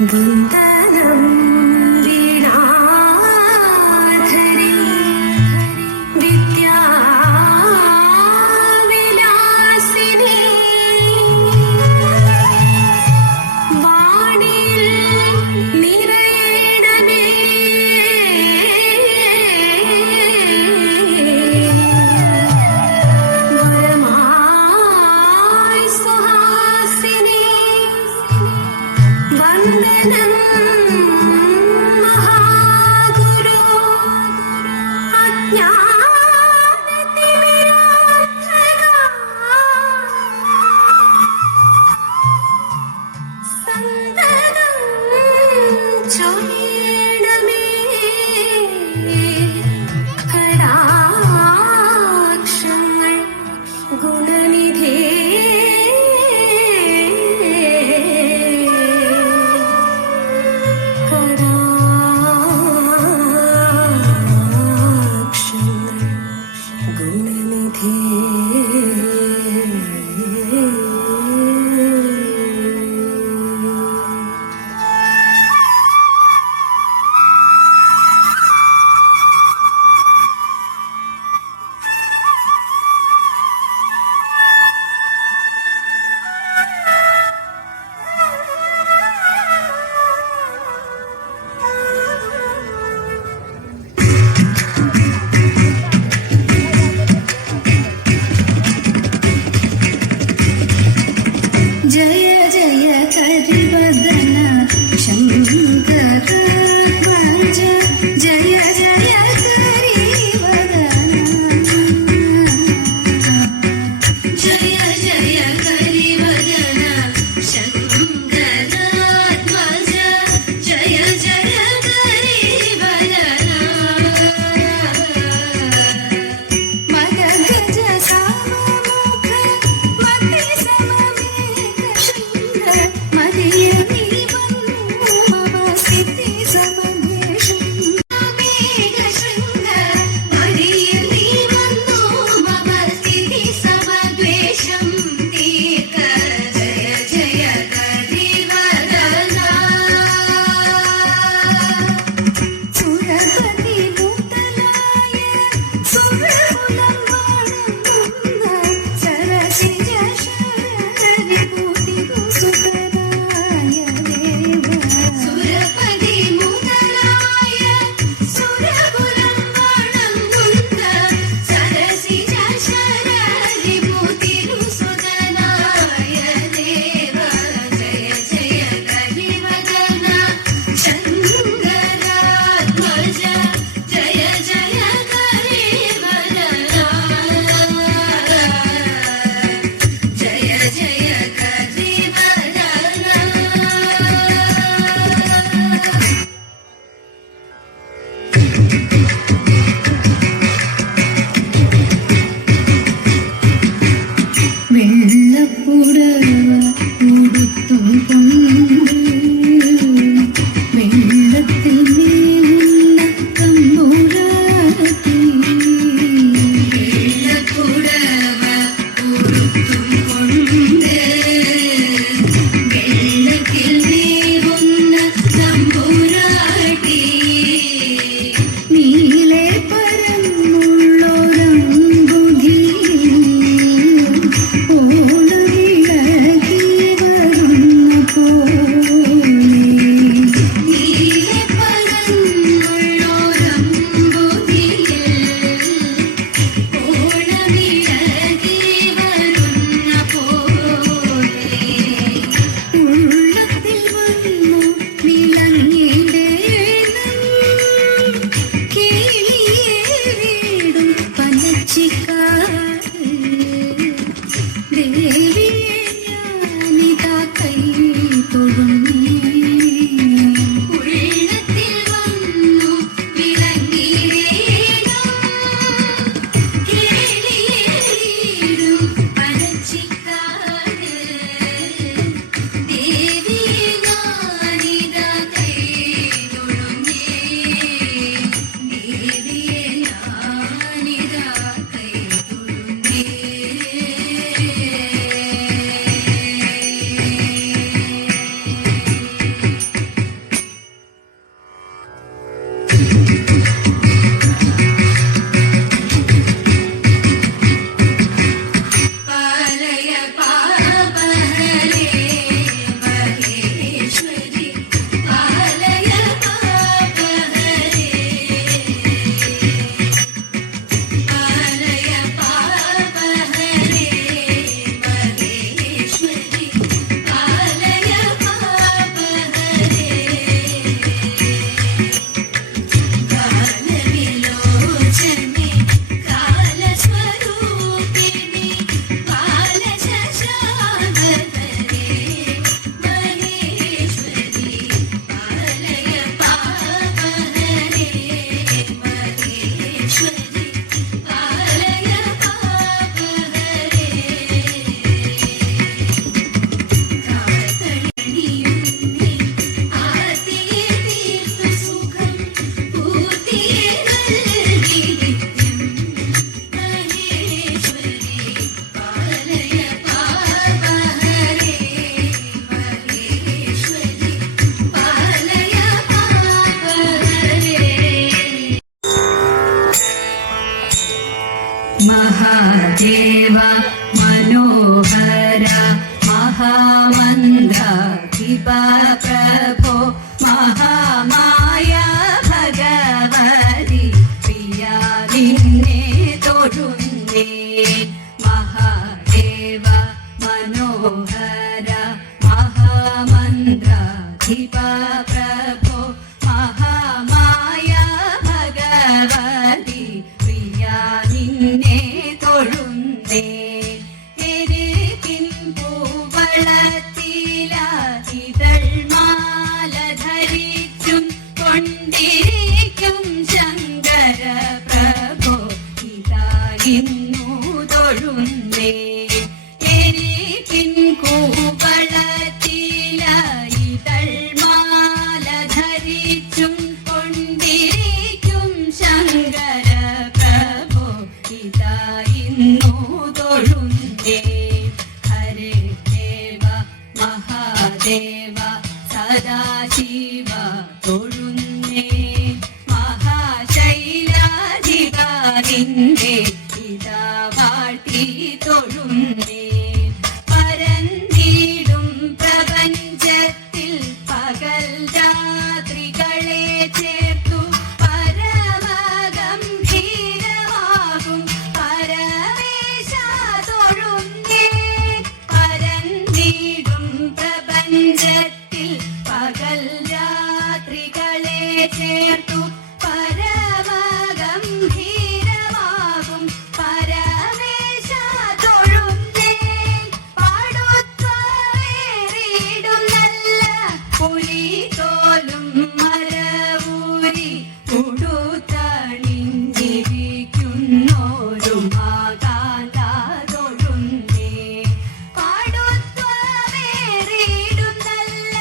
വന്ദനം വീണാധരി വിദ്യാവിലാസിനി വാണിയിൽ നിറയണമേ വരമായി സുഹാസിനി വന്ദനം മഹാഗുരു സന്തതം ചൊരിയണമേ കടാക്ഷങ്ങൾ ഗുണനിധേ जय जय करिवदन शङ्करध्वज जय जय करिवदन जय जय करिवदन शङ्करध्वज जय जय करिवदन मदगज साममुख मति പ്രഭോ മഹാമായ ഭഗവതി പ്രിയ നിന്നെ തൊഴുന്നേ മഹാദേവ മനോഹര മഹാമന്ത്രാധിപ പ്രഭോ മഹാമായ ഭഗവതി പ്രിയ നിന്നെ തൊഴുന്നേ കൊണ്ടിരിക്കും ശങ്കര പ്രഭോ ഇതാ ഇന്നു തൊഴുന്നേ എരിക്കിൻ കൂവളത്തില ഇതൾമാല ധരിച്ചും കൊണ്ടിരിക്കും ശങ്കര പ്രഭോ ഇതാ ഇന്നു തൊഴുന്നേ ഹരേ ദേവ മഹാദേവ സദാശിവ തൊഴുന്നേ മഹാശൈലാധികാരിന്റെ ഇതാ വാഴ്ത്തി തൊഴുന്നേ പരന്നിടും പ്രപഞ്ചത്തിൽ പകൽ രാത്രികളെ ചേർത്തു പരമഗംഭീരമാകും പരമേശ തൊഴുന്നേ പരന്നിടും പ്രപഞ്ചത്തിൽ പകൽ രാത്രികളെ ചേർത്തു പരമഗംഭീരമാകും പരമേശ തൊഴുന്നേ പാടുത്വേറിടും നല്ല പുലിതോലും മരവൂരി ഉടുത്തണിഞ്ഞിരിക്കുന്നോരു മാകാന്ത തൊഴുന്നേ പാടുത്വേറിടും നല്ല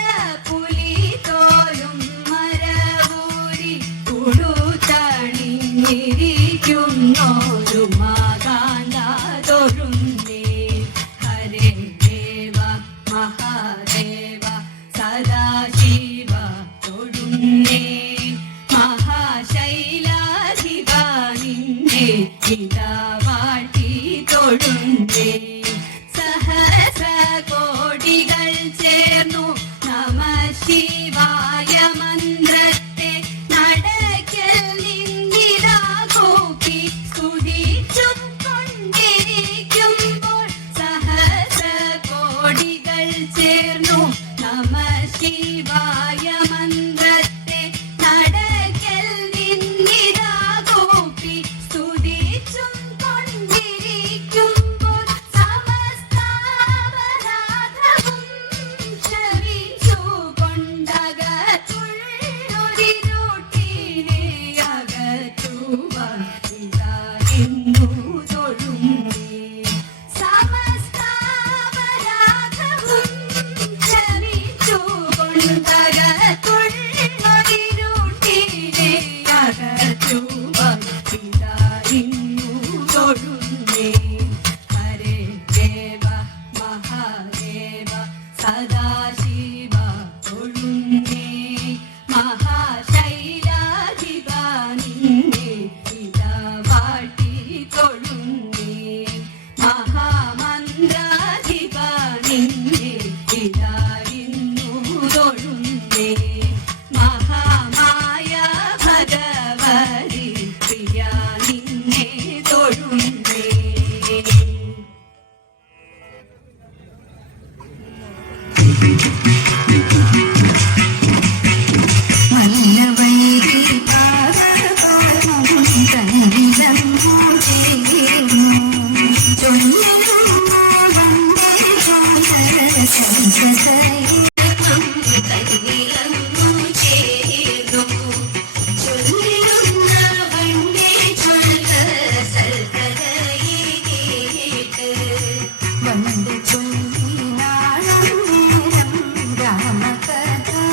പുലിതോലും മരവൂരി ഉടുത്തണിഞ്ഞിരിക്കുന്നോരു മാകാന്ത തൊഴുന്നേ ഹരേ ദേവ മഹാദേവ സദാശിവ തൊഴുന്നേ മഹാശൈലാധിപ നിന്നെ ഇതാ വാഴ്ത്തി തൊഴുന്നേ സഹസ്രകോടികൾ ചേർന്നു നമ ശിവായ മന്ത്രത്തെ നടക്കൽ നിന്നിതാ കൂപ്പി സ്തുതിച്ചും കൊണ്ടിരിക്കുമ്പോൾ സഹസ്രകോടികൾ ചേർന്നു നമ ശിവായ മന്ത്രത്തെ നടക്കൽ നിന്നിതാ കൂപ്പി സ്തുതിച്ചും കൊണ്ടിരിക്കുമ്പോൾ സമസ്താപരാധവും ക്ഷമിച്ചു കൊണ്ടകത്തുള്ളൊരിരുട്ടിനെ അകറ്റുവാൻ ഇതാ ഇന്നു തൊഴുന്നേ സമസ്താപരാധവും ക്ഷമിച്ചു കൊണ്ടകത്തുള്ളൊരിരുട്ടിനെ അകറ്റുവാൻ ഇതാ ഇന്നു തൊഴുന്നേ ഹരേ ദേവ മഹാദേവ സദാശിവ തൊഴുന്നേ മഹാശൈലാധിപ നിന്നെ ഇതാ വാഴ്ത്തി തൊഴുന്നേ മഹാമന്ത്രാധിപ നിന്നെ ഇതാ ഇന്നു തൊഴുന്നേ മഹാമായ ഭഗവതി പ്രിയ നിന്നെ തൊഴുന്നേ മല്ലവൈരി പാദപദ്മം തന്നിലം ചേരുന്നു ചൊല്ലുന്നു വന്ദേ ശാന്തരസംഗതൈ തന്നിലം ചേരുന്നു ചൊല്ലുന്ന വന്ദേ ശാന്തരസൽക്കതൈ കേട്ട് വന്ദേ ചൊല്ലിനാളം നേരം രാമകഥാ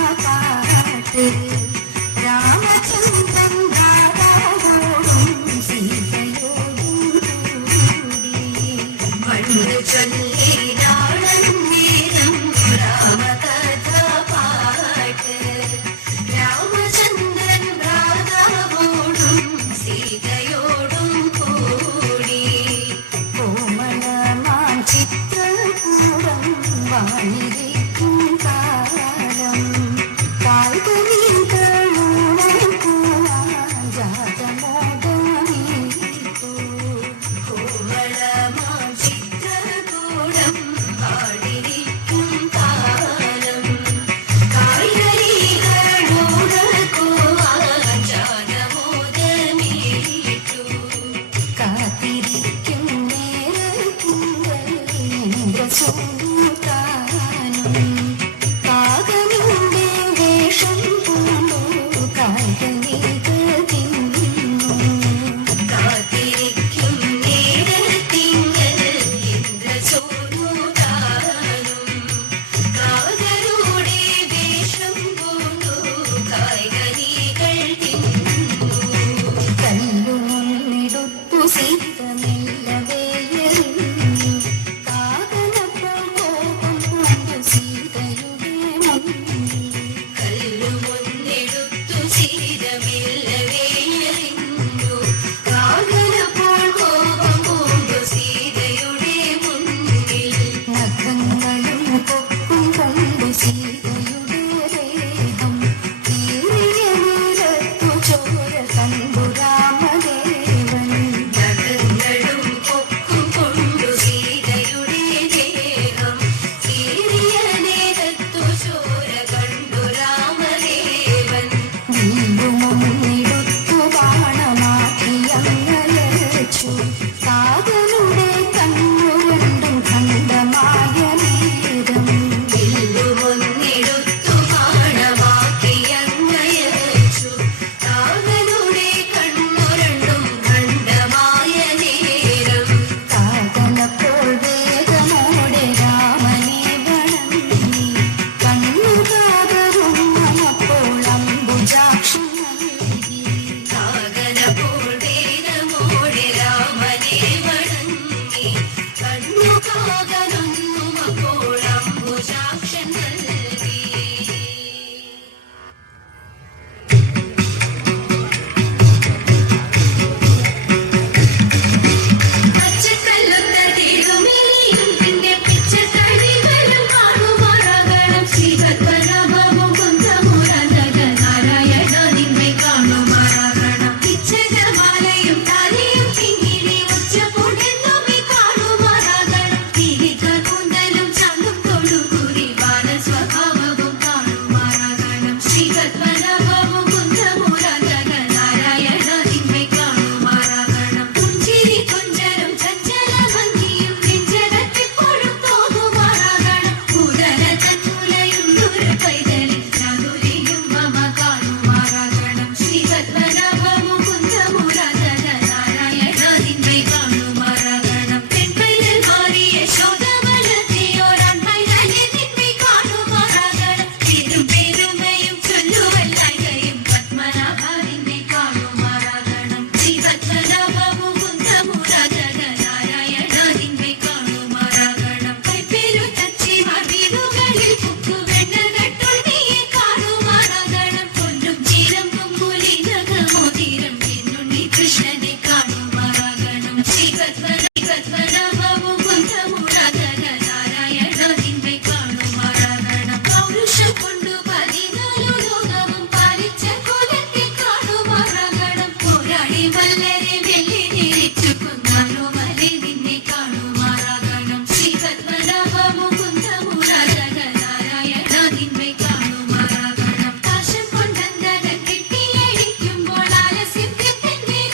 പാലിച്ചുകൊണ്ടു 14 ലോകവും പാലിച്ച കുലത്തെ കാണുമാറാകണം. പോരാടി വല്ലരെ വെല്ലി നിരിച്ചു കൊന്നാലോ മലി നിന്നെ കാണുമാറാകണം. ശ്രീ പത്മനാഭ മുകുന്ദ മുരാരക നാരായണ നിന്നെ കാണുമാറാകണം. പാശം കൊണ്ടന്തരം കെട്ടിയടിക്കുമ്പോൾ ആലസ്യത്തെ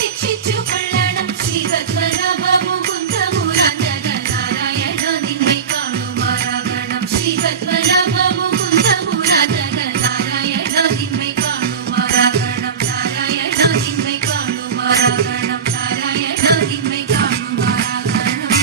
രക്ഷിച്ചു കൊള്ളണം. ശ്രീ പത്മനാഭ മുകുന്ദ മുരാരക നാരായണ നിന്നെ കാണുമാറാകണം. ശ്രീ പത്മനാഭ മുകുന്ദ മുരാരക നാരായണ നിന്നെ കാണുമാറാകണം. നാരായണ നിന്നെ കാണുമാറാകണം. നാരായണ നിന്നെ കാണുമാറാകണം.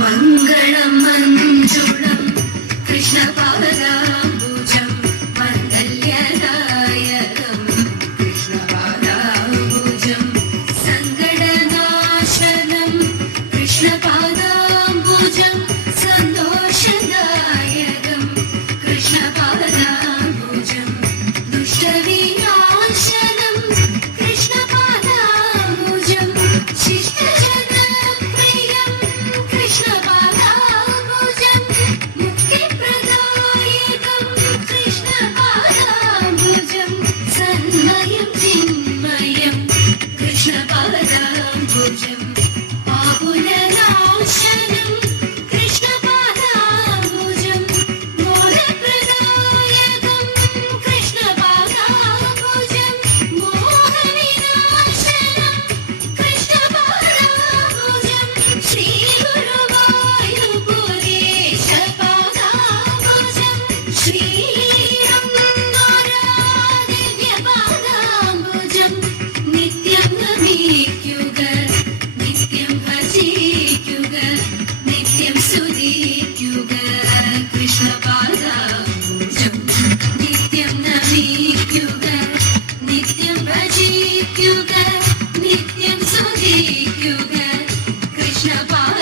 മംഗളം മഞ്ജുളം കൃഷ്ണപാദാംബുജം മംഗല്യദായകം കൃഷ്ണപാദാംബുജം സങ്കടനാശനം കൃഷ്ണപാദാംബുജം സന്തോഷദായകം കൃഷ്ണപാദാംബുജം ദുഷ്ടവിനാശനം കൃഷ്ണപാദാംബുജം ശിഷ്ടജനപ്രിയം കൃഷ്ണപാദാംബുജം മുക്തിപ്രദായകം കൃഷ്ണപാദാംബുജം സന്മയം ചിന്മയം കൃഷ്ണപാദാംബുജം ആകുലനാശനം കൃഷ്ണപാദാംബുജം മോഹപ്രദായകം കൃഷ്ണപാദാംബുജം മോഹവിനാശനം കൃഷ്ണപാദാംബുജം ശ്രീഗുരുവായൂരേശപാദാംബുജം ശ്രീരംഗനാരാദിവ്യപാദാംബുജം നിത്യം നമിക്കുക നിത്യം ഭജിക്കുക നിത്യം സ്തുതിക്കുക കൃഷ്ണപാദാംബുജം നിത്യം നമിക്കുക നിത്യം ഭജിക്കുക നിത്യം സ്തുതിക്കുക കൃഷ്ണപാദാംബുജം